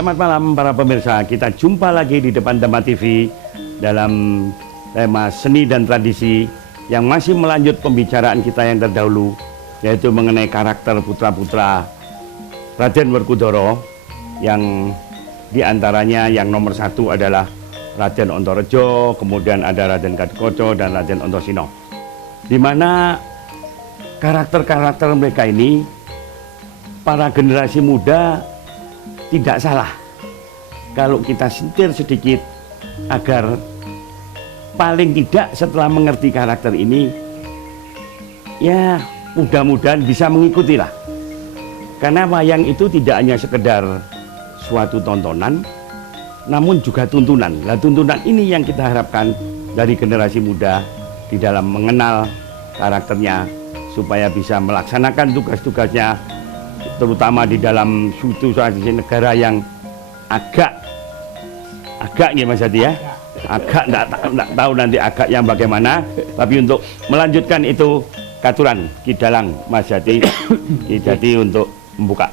Selamat malam para pemirsa, kita jumpa lagi di depan Tama TV dalam tema seni dan tradisi yang masih melanjut pembicaraan kita yang terdahulu, yaitu mengenai karakter putra-putra Raden Werkudara, yang diantaranya yang nomor satu adalah Raden Antareja, kemudian ada Raden Gathotkaca dan Raden Antasena, di mana karakter-karakter mereka ini para generasi muda tidak salah kalau kita sentil sedikit agar paling tidak setelah mengerti karakter ini, ya mudah-mudahan bisa mengikuti lah. Karena wayang itu tidak hanya sekedar suatu tontonan, namun juga tuntunan. Nah, tuntunan ini yang kita harapkan dari generasi muda di dalam mengenal karakternya, supaya bisa melaksanakan tugas-tugasnya, terutama di dalam suatu tradisi negara yang agak ya Mas Hadi ya, agak enggak tahu nanti agak yang bagaimana, tapi untuk melanjutkan itu katuran Ki Dalang Mas Hadi Ki Dadi untuk membuka.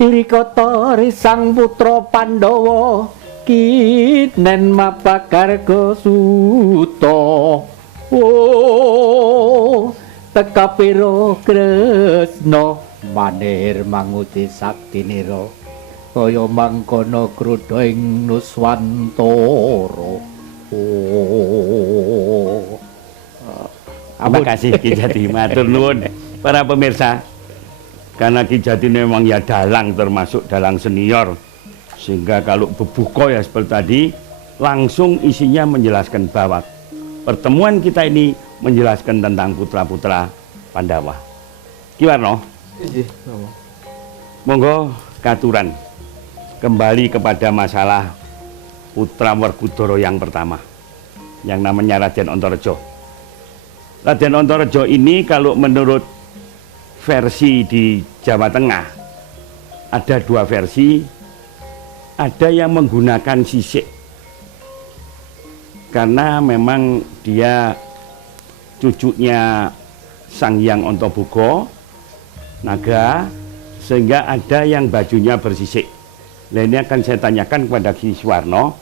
Irikata risang putra Pandhawa kinen mapakarga suta. Oh, teka pira Kresna manir manguti saktinira kaya mangkono krudha ing Nuswantara. Oh. Terima kasih Ki Dadi, matur nuwun para pemirsa. Karena Ki Dadi memang ya dalang, termasuk dalang senior, sehingga kalau bebuka ya seperti tadi langsung isinya menjelaskan bahwa pertemuan kita ini menjelaskan tentang putra-putra Pandawa. Ki Warno, monggo katuran kembali kepada masalah putra Werkudara yang pertama, yang namanya Raden Antareja. Raden Antareja ini kalau menurut versi di Jawa Tengah ada dua versi. Ada yang menggunakan sisik karena memang dia cucunya Sang Hyang Antaboga naga, sehingga ada yang bajunya bersisik. Nah, ini akan saya tanyakan kepada Ki Suwarno,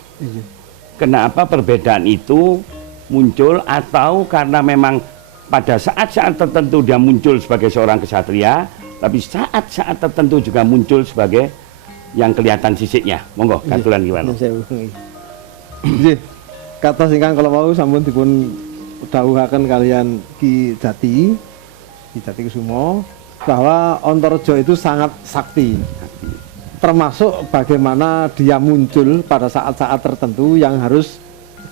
kenapa perbedaan itu muncul, atau karena memang pada saat-saat tertentu dia muncul sebagai seorang kesatria, tapi saat-saat tertentu juga muncul sebagai yang kelihatan sisiknya. Monggo katuran gimana? Nggih. Kata singkang kalau mau sampun dipun dawuhaken kalian Ki Dadi Kusumo bahwa Antareja itu sangat sakti. Termasuk bagaimana dia muncul pada saat-saat tertentu yang harus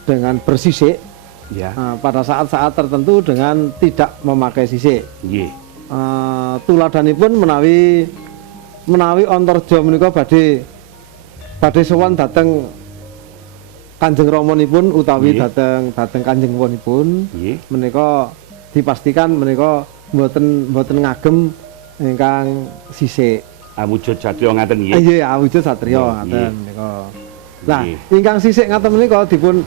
dengan bersisik. Ya. Pada saat-saat tertentu dengan tidak memakai sisik. Nggih. Tuladanipun menawi Antareja menika badhe sowan dhateng Kanjeng Ramanipun utawi dhateng Kanjeng Wanipun, menika dipastikan menika mboten ngagem ingkang sisik. Awujud satriya ngaten nggih. Nggih, awujud satriya ngaten menika. Nah, ingkang sisik ngaten menika dipun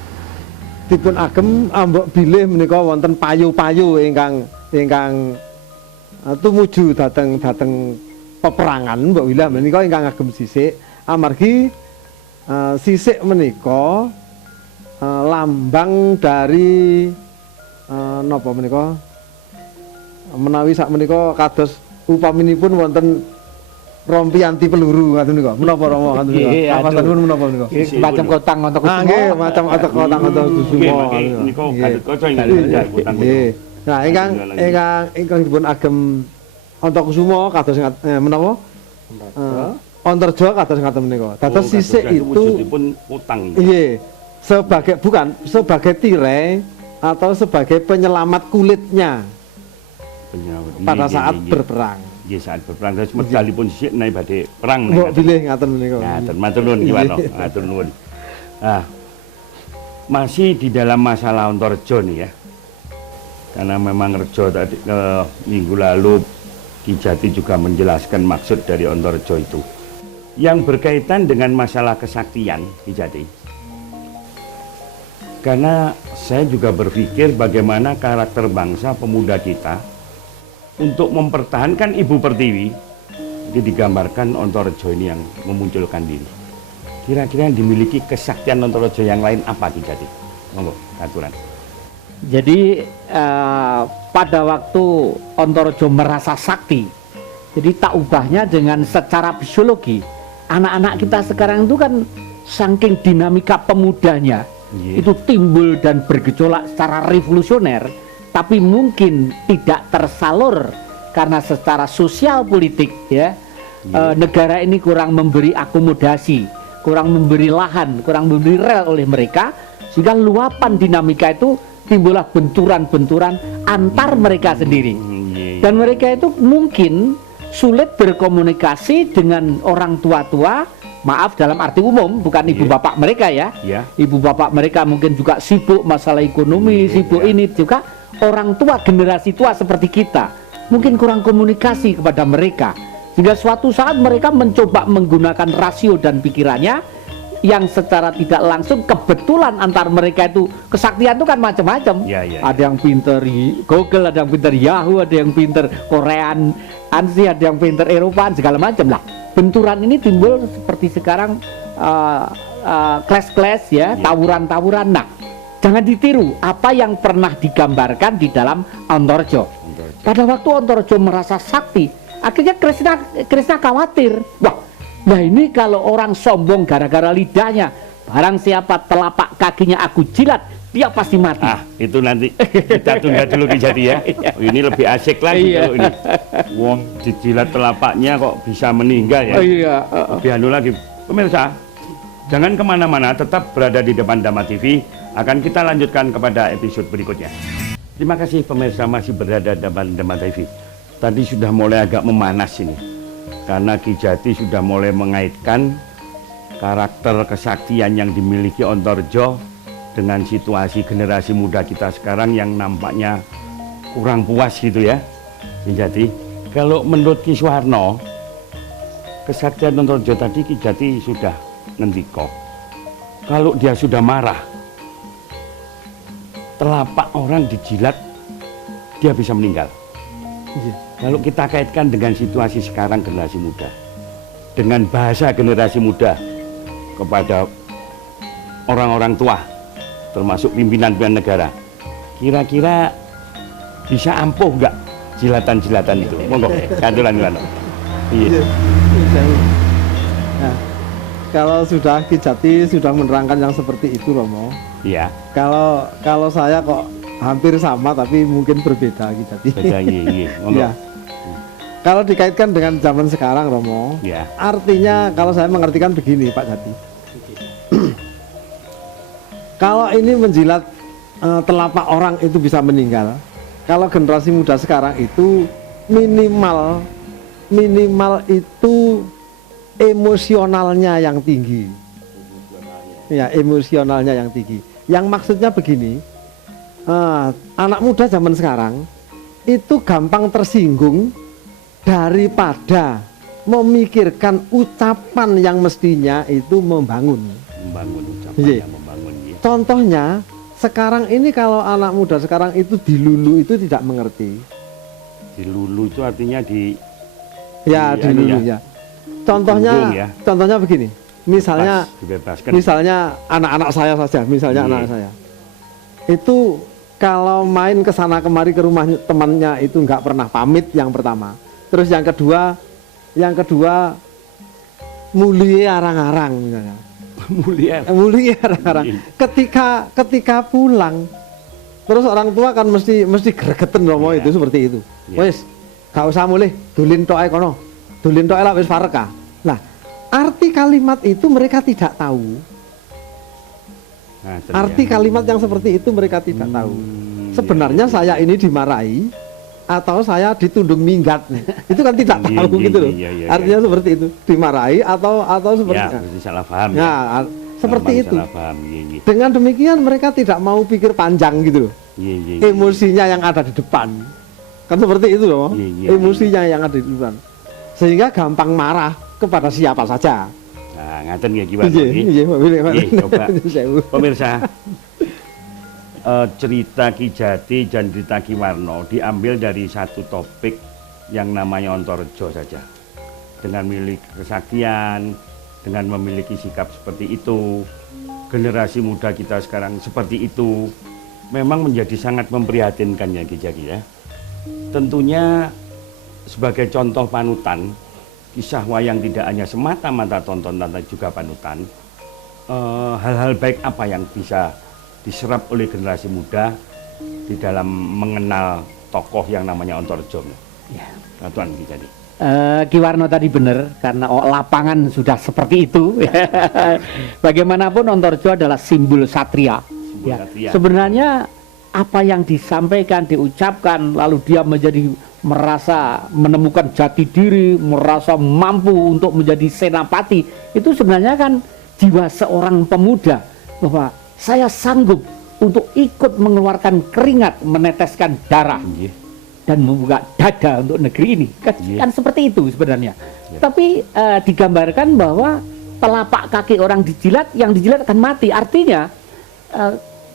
agem ambek bilih menika wonten payu-payu ingkang tumuju dhateng peperangan Mbak Wila menika ingkang ngagem sisik, amargi sisik menika lambang dari napa menika, menawi sak menika kados upaminipun wonten rompi anti peluru ngaten menika. Menapa Rama ngaten menika? Apa sampun menapa menika? Macam kotang untuk Nah, nggih, macam kotang untuk Kusumo. Niku Gathotkaca ingkang kutang. Nah, ingkang dipun agem Antakusuma kados menapa? Antareja kados ngaten menika. Dados sisik itu wujudipun utang. Nggih. Sebagai tirai atau sebagai penyelamat kulitnya pada saat berperang. Nggih, saat berperang terus medalipun sisik naik badhe perang. Mbok bilih ngaten menika. Ngaten, matur nuwun Ki Warno, matur nuwun. Nah, masih di dalam masalah Antareja nih ya. Karena memang Rejo tadi minggu lalu Ki Dadi juga menjelaskan maksud dari Antareja itu yang berkaitan dengan masalah kesaktian Ki Dadi. Karena saya juga berpikir bagaimana karakter bangsa pemuda kita untuk mempertahankan Ibu Pertiwi, itu digambarkan Antareja ini yang memunculkan diri. kira-kira yang dimiliki kesaktian Ontorojo yang lain apa Ki Jati? Monggo, aturan. Jadi pada waktu Ontorojo merasa sakti, jadi tak ubahnya dengan secara fisiologi. Anak-anak kita sekarang itu kan saking dinamika pemudanya, itu timbul dan bergejolak secara revolusioner, tapi mungkin tidak tersalur karena secara sosial politik ya. Negara ini kurang memberi akomodasi, kurang memberi lahan, kurang memberi rel oleh mereka, sehingga luapan dinamika itu timbullah benturan-benturan antar mereka sendiri. Dan mereka itu mungkin sulit berkomunikasi dengan orang tua-tua, maaf dalam arti umum, bukan ibu bapak mereka ya. Ibu bapak mereka mungkin juga sibuk masalah ekonomi, sibuk ini juga orang tua, generasi tua seperti kita, mungkin kurang komunikasi kepada mereka. Sehingga suatu saat mereka mencoba menggunakan rasio dan pikirannya yang secara tidak langsung kebetulan antar mereka itu kesaktian itu kan macam-macam. Ada yang pinter Google, ada yang pinter Yahoo, ada yang pinter Korean, ANSI, ada yang pinter Eropaan, segala macam lah. Benturan ini timbul seperti sekarang clash-clash ya, tawuran-tawuran. Nah, jangan ditiru apa yang pernah digambarkan di dalam Ontorojo. Pada waktu Ontorojo merasa sakti, akhirnya Kresna khawatir. Wah, nah ini kalau orang sombong gara-gara lidahnya, barang siapa telapak kakinya aku jilat, dia pasti mati. Itu nanti kita tunda dulu Ki Jati ya. Ini lebih asik lagi kalau ini. Wong dijilat telapaknya kok bisa meninggal ya. Lebih anu lagi. Pemirsa, jangan kemana-mana, tetap berada di depan Dhamma TV. Akan kita lanjutkan kepada episode berikutnya. Terima kasih pemirsa masih berada di depan Dhamma TV. Tadi sudah mulai agak memanas ini, karena Ki Jati sudah mulai mengaitkan karakter kesaktian yang dimiliki Ontorojo dengan situasi generasi muda kita sekarang yang nampaknya kurang puas gitu ya Ki Jati. Kalau menurut Ki Suwarno, kesaktian Ontorojo tadi Ki Jati sudah ngendiko, kalau dia sudah marah, telapak orang dijilat, dia bisa meninggal. Kalau kita kaitkan dengan situasi sekarang generasi muda, dengan bahasa generasi muda kepada orang-orang tua, termasuk pimpinan-pimpinan negara, kira-kira bisa ampuh nggak jilatan-jilatan itu? Monggo, kandulan gimana? Iya. Nah, kalau sudah Ki Jati sudah menerangkan yang seperti itu Romo. Iya. Kalau saya kok hampir sama tapi mungkin berbeda Ki Jati. Beda, iya. Monggo. Ya. Kalau dikaitkan dengan zaman sekarang Romo, artinya kalau saya mengartikan begini Pak Jati. Kalau ini menjilat telapak orang itu bisa meninggal. Kalau generasi muda sekarang itu minimal itu emosionalnya yang tinggi. Ya, emosionalnya yang tinggi. Yang maksudnya begini, anak muda zaman sekarang itu gampang tersinggung daripada memikirkan ucapan yang mestinya itu membangun ucapan yang membangun. Contohnya sekarang ini kalau anak muda sekarang itu dilulu itu tidak mengerti. Dilulu itu artinya dilulu ya. Contohnya begini, misalnya anak-anak saya saja, anak saya itu kalau main ke sana kemari ke rumah temannya itu nggak pernah pamit yang pertama. Terus yang kedua mulia arang-arang misalnya. Mulia arang-arang. Ketika pulang, terus orang tua kan mesti gregeten Romo itu seperti itu. Wes, gak usah mulih dulin tok ae kono. Dulin tok lah wis fareka. Nah, arti kalimat itu mereka tidak tahu. Arti kalimat yang seperti itu mereka tidak tahu. Sebenarnya saya ini dimarahi atau saya ditundung minggat nih, itu kan tidak tahu gitu loh. Artinya seperti itu, dimarahi atau seperti salah paham. Ya, seperti itu. Dengan demikian mereka tidak mau pikir panjang gitu loh. Emosinya yang ada di depan, kan seperti itu loh. Emosinya yang ada di depan, sehingga gampang marah kepada siapa saja. Nah, ngaten ya gimana? Coba pemirsa. Cerita Ki Jati dan cerita Ki Warno diambil dari satu topik yang namanya Ontorojo saja, dengan milik kesaktian, dengan memiliki sikap seperti itu, generasi muda kita sekarang seperti itu, memang menjadi sangat memprihatinkan ya Ki Jaki ya. Tentunya sebagai contoh panutan, kisah wayang tidak hanya semata-mata tontonan tapi juga panutan. Hal-hal baik apa yang bisa diserap oleh generasi muda di dalam mengenal tokoh yang namanya Ontorjo? Ya. Tuan Ki Jaki. Ki Warno tadi benar, karena lapangan sudah seperti itu. Bagaimanapun Ontorjo adalah simbol satria. Ya. Satria. Sebenarnya apa yang disampaikan, diucapkan, lalu dia menjadi merasa menemukan jati diri, merasa mampu untuk menjadi senapati, itu sebenarnya kan jiwa seorang pemuda, bahwa saya sanggup untuk ikut mengeluarkan keringat, meneteskan darah, dan membuka dada untuk negeri ini. Kan seperti itu sebenarnya. Tapi digambarkan bahwa telapak kaki orang dijilat, yang dijilat akan mati. Artinya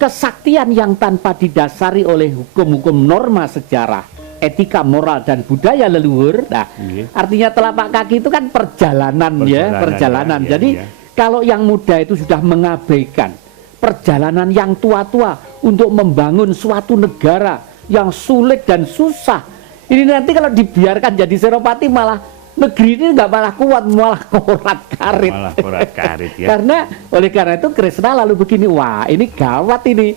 kesaktian yang tanpa didasari oleh hukum-hukum norma sejarah, etika, moral, dan budaya leluhur. Nah, artinya telapak kaki itu kan perjalanan. Ya, Jadi kalau yang muda itu sudah mengabaikan perjalanan yang tua-tua untuk membangun suatu negara yang sulit dan susah, ini nanti kalau dibiarkan jadi senopati malah negeri ini nggak malah kuat, malah korat-karit. Malah korat-karit ya. Oleh karena itu Kresna lalu begini, wah ini gawat ini.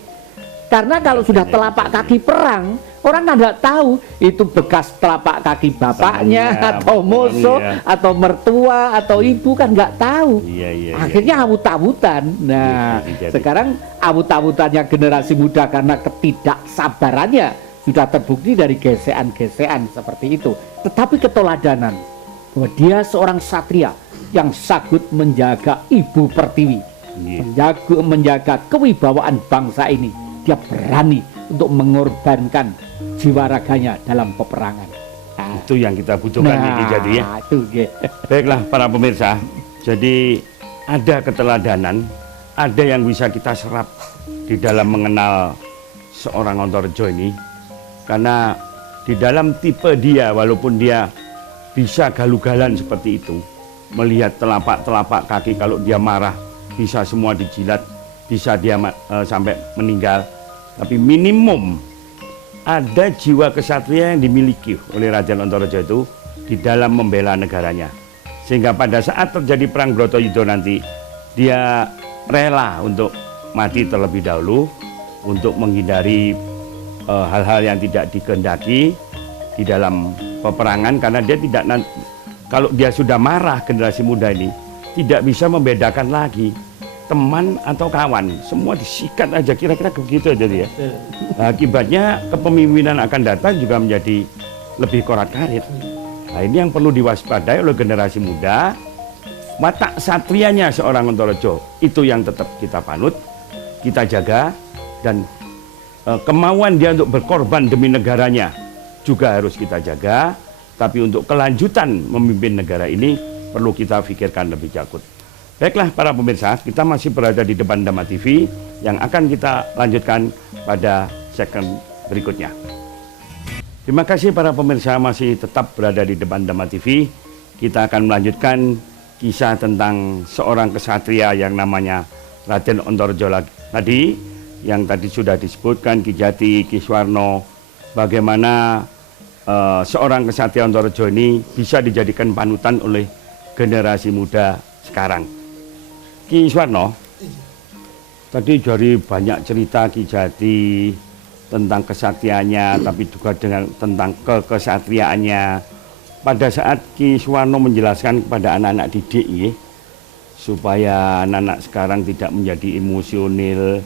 Karena kalau sudah telapak kaki perang, orang nggak tahu itu bekas telapak kaki bapaknya atau musuh atau mertua atau ibu, kan nggak tahu. Akhirnya awut-awutan. Nah, sekarang awut-awutannya generasi muda karena ketidaksabarannya sudah terbukti dari gesekan-gesekan seperti itu. Tetapi ketoladanan bahwa dia seorang satria yang sanggup menjaga ibu pertiwi, menjaga kewibawaan bangsa ini. Dia berani untuk mengorbankan jiwa raganya dalam peperangan. Nah, itu yang kita butuhkan ini jadi ya. Baiklah para pemirsa, jadi ada keteladanan, ada yang bisa kita serap di dalam mengenal seorang Ontorjo ini, karena di dalam tipe dia, walaupun dia bisa galugalan seperti itu, melihat telapak kaki, kalau dia marah bisa semua dijilat, bisa dia sampai meninggal. Tapi minimum ada jiwa kesatria yang dimiliki oleh Raden Ontorjo itu di dalam membela negaranya. Sehingga pada saat terjadi perang Bratayuda nanti, dia rela untuk mati terlebih dahulu untuk menghindari hal-hal yang tidak dikehendaki di dalam peperangan, karena dia tidak, kalau dia sudah marah, generasi muda ini tidak bisa membedakan lagi teman atau kawan, semua disikat aja, kira-kira begitu aja dia. Nah, akibatnya kepemimpinan akan datang juga menjadi lebih korat-karit. Nah, ini yang perlu diwaspadai oleh generasi muda. Watak satrianya seorang Ontorjo itu yang tetap kita panut, kita jaga, dan kemauan dia untuk berkorban demi negaranya juga harus kita jaga. Tapi untuk kelanjutan memimpin negara ini perlu kita pikirkan lebih jauh. Baiklah para pemirsa, kita masih berada di depan Dhamma TV yang akan kita lanjutkan pada segmen berikutnya. Terima kasih para pemirsa masih tetap berada di depan Dhamma TV. Kita akan melanjutkan kisah tentang seorang kesatria yang namanya Raden Ontorjo tadi, yang tadi sudah disebutkan Ki Jati, Ki Swarno, bagaimana seorang kesatria Ontorjo ini bisa dijadikan panutan oleh generasi muda sekarang. Ki Swarno, tadi dari banyak cerita Ki Jati tentang kesaktiannya, tapi juga tentang kekesatriaannya. Pada saat Ki Swarno menjelaskan kepada anak-anak didik, supaya anak-anak sekarang tidak menjadi emosional,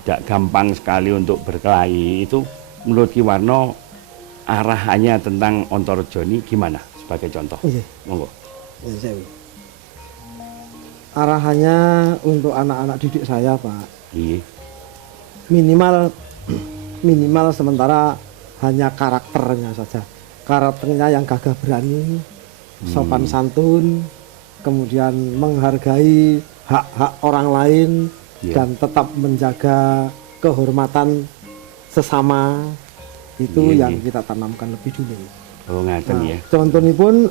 tidak gampang sekali untuk berkelahi, itu menurut Ki Warno arahannya tentang Ontorjo ini gimana sebagai contoh? Monggo. Arahannya untuk anak-anak didik saya, Pak. Iya. Minimal sementara hanya karakternya saja. Karakternya yang gagah berani, sopan santun, kemudian menghargai hak-hak orang lain, dan tetap menjaga kehormatan sesama. Itu yang kita tanamkan lebih dulu. Oh, ngaten ya. Contohnya pun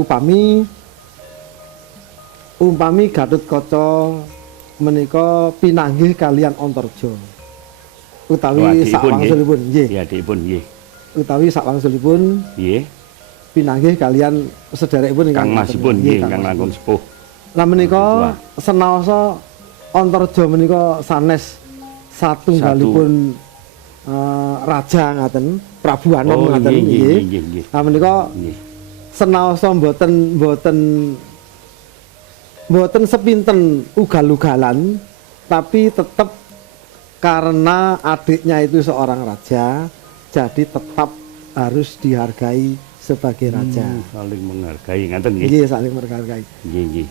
upami umpami Gatotkaca menika pinanggih kalian Antarja. Oh, Utawi adikipun, sakwangsulipun nggih. Ya, adikipun nggih. Utawi sakwangsulipun Nggih. pinanggih kalian sederekipun Kang Masipun nggih, Kang Mas. langkung sepuh. Lah menika senaosa Antarja menika sanes satunggalipun raja ngaten, Prabu Anom Oh, ngaten nggih, nggih, nggih. nggih, nggih. Lah menika Nggih. senaosa mboten sepinten ugal-ugalan, tapi tetap karena adiknya itu seorang raja, jadi tetap harus dihargai sebagai raja. Saling menghargai ngaten nggih. Nggih, saling menghargai. Nggih, nggih.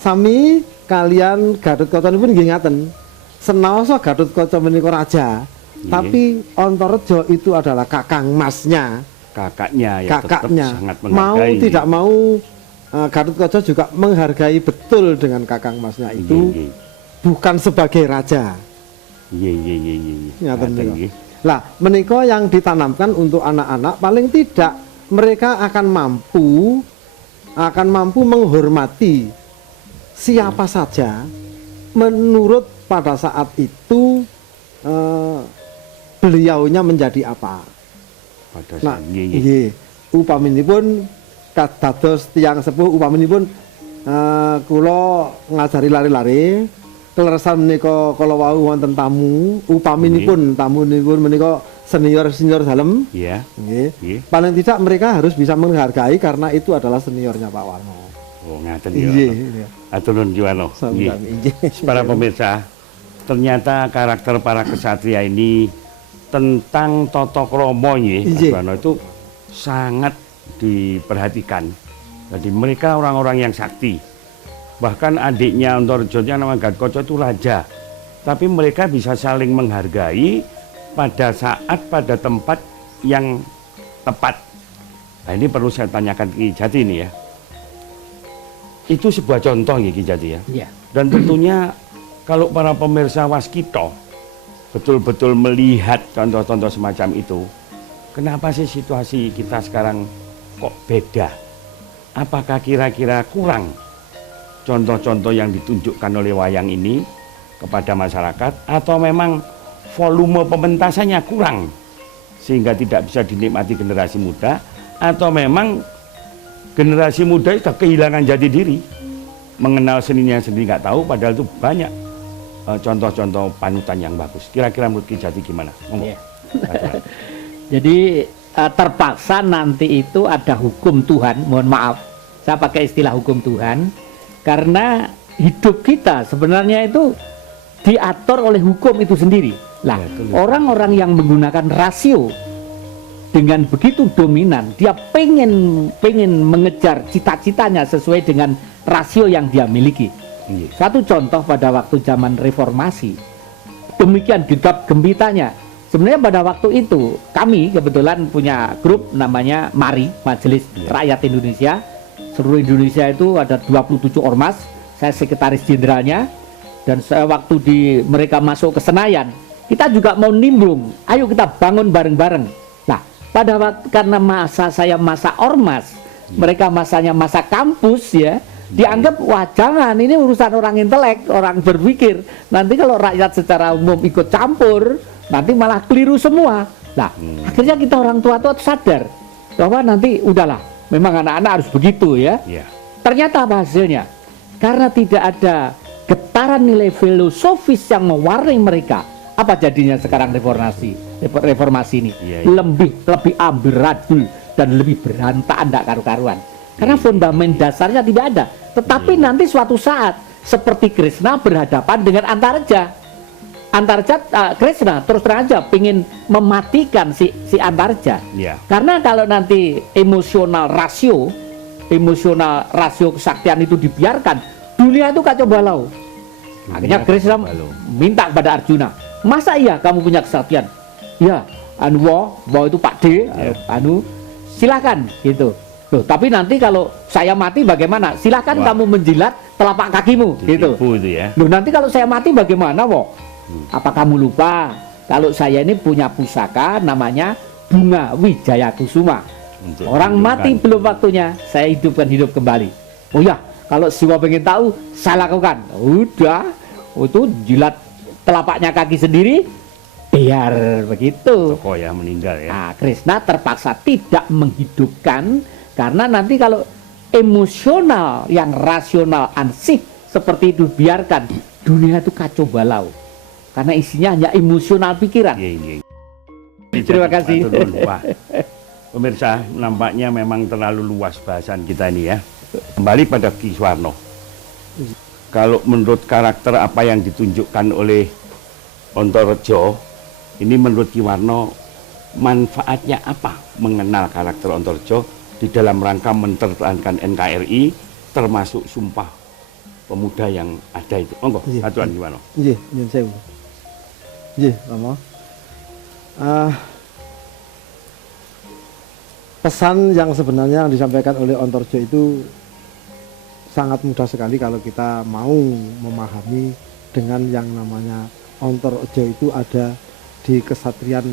Sami kalian Gatotkaca pun nggih ngaten. Senaosa Gatotkaca menika raja, tapi Antareja itu adalah kakang masnya, Kakaknya ya kakaknya. tetap sangat Mau menghargai. tidak mau Gatotkaca juga menghargai betul dengan kakang masnya itu, Nggih, nggih. bukan sebagai raja. Nggih, nggih, nggih, nggih. Ngaten Ngaten niku. nggih. Lah, menika yang ditanamkan untuk anak-anak paling tidak mereka akan mampu menghormati siapa saja menurut pada saat itu beliaunya menjadi apa. Pada Nah, saat nggih, nggih. nggih, upaminipun kados tiyang sepuh upaminipun kula ngajari lari-lari. Kleresan menika kala wau wonten tamu, upaminipun tamunipun menika senior-senior dalem. Iya. Nggih. Nggih. Paling tidak mereka harus bisa menghargai karena itu adalah seniornya Pak Warno. Oh, ngaten ya. Nggih. Atur nuwun Juwana. Nggih. Sami-sami, nggih. Para pemirsa, ternyata karakter para kesatria ini tentang tata krama nggih, Mas Nggih. Juwana, itu sangat diperhatikan. Jadi mereka orang-orang yang sakti. Bahkan adiknya Antareja yang nama Gatotkaca itu raja. Tapi mereka bisa saling menghargai pada saat pada tempat yang tepat. Nah, ini perlu saya tanyakan Ki Jati ini ya. Itu sebuah contoh ya Ki Jati ya. Iya. Dan tentunya kalau para pemirsa Waskita betul-betul melihat contoh-contoh semacam itu, kenapa sih situasi kita sekarang kok beda? Apakah kira-kira kurang contoh-contoh yang ditunjukkan oleh wayang ini kepada masyarakat, atau memang volume pementasannya kurang sehingga tidak bisa dinikmati generasi muda, atau memang generasi muda itu kehilangan jati diri, mengenal seninya sendiri nggak tahu, padahal itu banyak contoh-contoh panutan yang bagus. Kira-kira menurut Ki Jati gimana? Iya. Jadi terpaksa nanti itu ada hukum Tuhan, mohon maaf saya pakai istilah hukum Tuhan, karena hidup kita sebenarnya itu diatur oleh hukum itu sendiri. Lah, Ya, betul. orang-orang yang menggunakan rasio dengan begitu dominan, dia pengen mengejar cita-citanya sesuai dengan rasio yang dia miliki. Iya. Satu contoh pada waktu zaman reformasi, demikian gegap gempitanya. Sebenarnya pada waktu itu kami kebetulan punya grup namanya MARI, Majelis Rakyat Indonesia. Seluruh Indonesia itu ada 27 ormas, saya sekretaris jenderalnya. Dan saya waktu mereka masuk ke Senayan, kita juga mau nimbrung, ayo kita bangun bareng-bareng. Nah, pada waktu karena masa saya masa ormas, mereka masanya masa kampus ya, dianggap wah jangan, ini urusan orang intelek, orang berpikir. Nanti kalau rakyat secara umum ikut campur, nanti malah keliru semua. Nah, akhirnya kita orang tua-tua sadar bahwa nanti udahlah, memang anak-anak harus begitu ya. Iya. Ternyata apa hasilnya? Karena tidak ada getaran nilai filosofis yang mewarnai mereka. Apa jadinya sekarang reformasi ini? Iya, iya. Lebih amburadul dan lebih berantakan, tidak karu-karuan. Karena fondamen dasarnya tidak ada. Tetapi nanti suatu saat seperti Krishna berhadapan dengan Antareja. Krishna terus terang aja pengen mematikan si Antareja. Iya. Karena kalau nanti emosional rasio kesaktian itu dibiarkan, dunia itu kacau balau. Akhirnya Dunia Krishna kacau balau. minta kepada Arjuna, masa iya kamu punya kesaktian? Ya, Wo itu Pak D, silakan gitu. Loh, tapi nanti kalau saya mati bagaimana? Silakan Wah. kamu menjilat telapak kakimu, gitu. Ditipu itu ya. Loh, nanti kalau saya mati bagaimana, Wo? Apa kamu lupa kalau saya ini punya pusaka namanya Bunga Wijaya Kusuma? Untuk Orang mati menunjukkan. belum waktunya, saya hidup kembali. Oh ya, Kalau jiwa pengen tahu, saya lakukan. Udah, itu jilat telapaknya kaki sendiri, biar begitu. Tokoh ya meninggal ya. Nah, Krishna terpaksa tidak menghidupkan karena nanti kalau emosional yang rasional ansih seperti itu biarkan, dunia itu kacau balau. Karena isinya hanya emosional pikiran. Iya. Terima kasih. Matur nuwun. Wah, pemirsa, nampaknya memang terlalu luas bahasan kita ini ya. Kembali pada Ki Suwarno. Kalau menurut karakter apa yang ditunjukkan oleh Ontorejo, ini menurut Ki Warno manfaatnya apa mengenal karakter Ontorejo di dalam rangka mempertahankan NKRI termasuk Sumpah Pemuda yang ada itu. Monggo, Iya. aturan Ki Warno. Nggih, nyun sewu. Nggih, Rama. Pesan yang sebenarnya yang disampaikan oleh Ontorejo itu sangat mudah sekali kalau kita mau memahami dengan yang namanya Ontorejo itu ada di kesatrian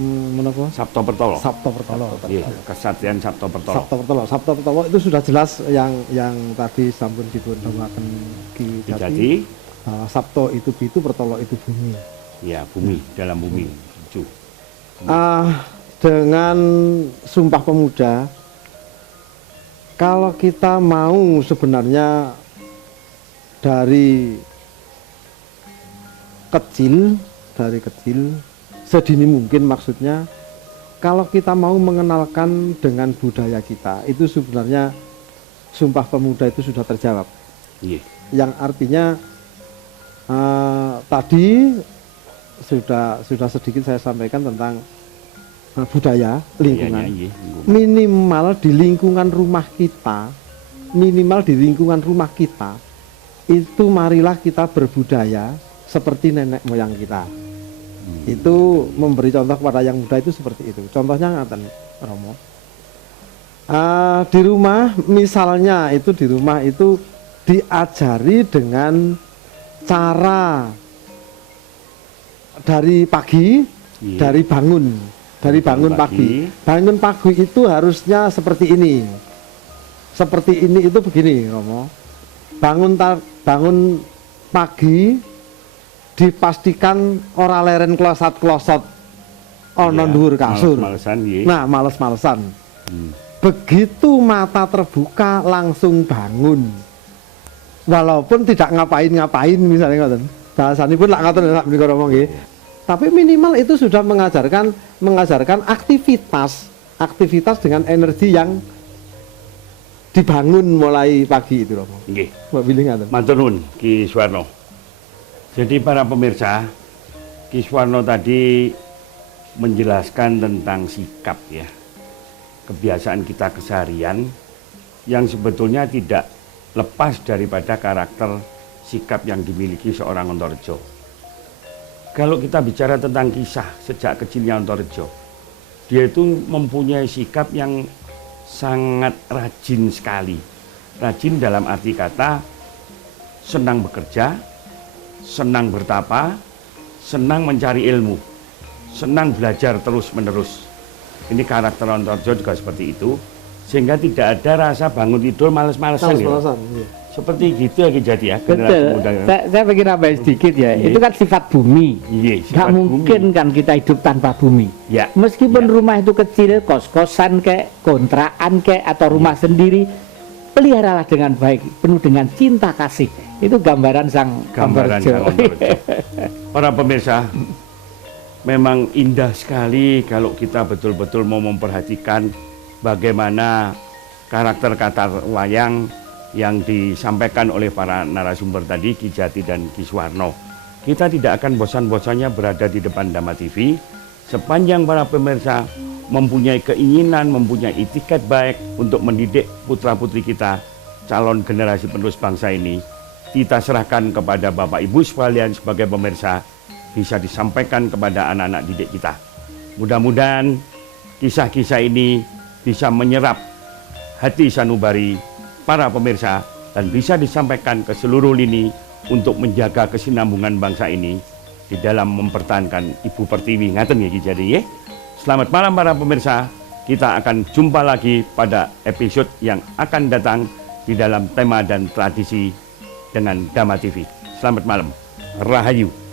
menapa? Sabto Pertolo. Sabto Pertolo. Iya, Kesatria Sabto Pertolo. Sabto Pertolo. Sabto Pertolo itu sudah jelas yang tadi sampun dipun dawuhaken Ki Jati. Jadi, Sabto itu pitu, Pertolo itu bumi. ya bumi, dalam bumi. Ju. Dengan Sumpah Pemuda, kalau kita mau sebenarnya dari kecil sedini mungkin maksudnya, kalau kita mau mengenalkan dengan budaya kita, itu sebenarnya Sumpah Pemuda itu sudah terjawab. Iya. Yang artinya tadi sudah sedikit saya sampaikan tentang budaya lingkungan. Iya. Minimal di lingkungan rumah kita, itu marilah kita berbudaya seperti nenek moyang kita. Itu memberi contoh kepada yang muda itu seperti itu. Contohnya ngaten, Romo. Di rumah misalnya itu di rumah itu diajari dengan cara dari pagi, Iya. dari bangun pagi. Bangun pagi itu harusnya seperti ini. Seperti ini itu begini, Romo. Bangun pagi dipastikan ora leren klosat-klosot ana dhuwur kasur. Males-malesan, iya. Nah, males-malesan. Begitu mata terbuka langsung bangun. Walaupun tidak ngapain-ngapain misalnya ngoten. Bahasanipun lak ngoten nek menika Romo nggih. Tapi minimal itu sudah mengajarkan aktivitas dengan energi yang dibangun mulai pagi itu Romo. Nggih. Mbak Bilih ngaten. Matur nuwun Ki Suwarno. Jadi para pemirsa, Ki Suwarno tadi menjelaskan tentang sikap ya. Kebiasaan kita keseharian yang sebetulnya tidak lepas daripada karakter sikap yang dimiliki seorang Ontorejo. Kalau kita bicara tentang kisah sejak kecilnya Ontorejo, dia itu mempunyai sikap yang sangat rajin sekali. Rajin dalam arti kata senang bekerja, senang bertapa, senang mencari ilmu, senang belajar terus-menerus. Ini karakter Ontorejo juga seperti itu, sehingga tidak ada rasa bangun tidur males-malesan. Males-malesan, iya. Seperti gitu ya Ki ya. Betul. Saya pengen nambahin sedikit ya. Iya. Itu kan sifat bumi. Iya, Nggak sifat mungkin bumi. kan kita hidup tanpa bumi. Ya. Meskipun Ya. rumah itu kecil, kos-kosan kek, kontrakan kek, atau rumah sendiri, peliharalah dengan baik, penuh dengan cinta kasih. Itu gambaran sang Gambaran Ontorejo. Sang Ontorejo. Para pemirsa, memang indah sekali kalau kita betul-betul mau memperhatikan bagaimana karakter kata wayang yang disampaikan oleh para narasumber tadi, Ki Jati dan Ki Suwarno. Kita tidak akan bosan-bosannya berada di depan Dhamma TV sepanjang para pemirsa mempunyai keinginan, mempunyai itikat baik untuk mendidik putra-putri kita, calon generasi penerus bangsa ini. Kita serahkan kepada Bapak Ibu sekalian sebagai pemirsa, bisa disampaikan kepada anak-anak didik kita. Mudah-mudahan kisah-kisah ini bisa menyerap hati sanubari para pemirsa dan bisa disampaikan ke seluruh lini untuk menjaga kesinambungan bangsa ini di dalam mempertahankan Ibu Pertiwi. Ngaten ya Ki Jadi ya. Selamat malam para pemirsa. Kita akan jumpa lagi pada episode yang akan datang di dalam tema dan tradisi dengan Dhamma TV. Selamat malam. Rahayu.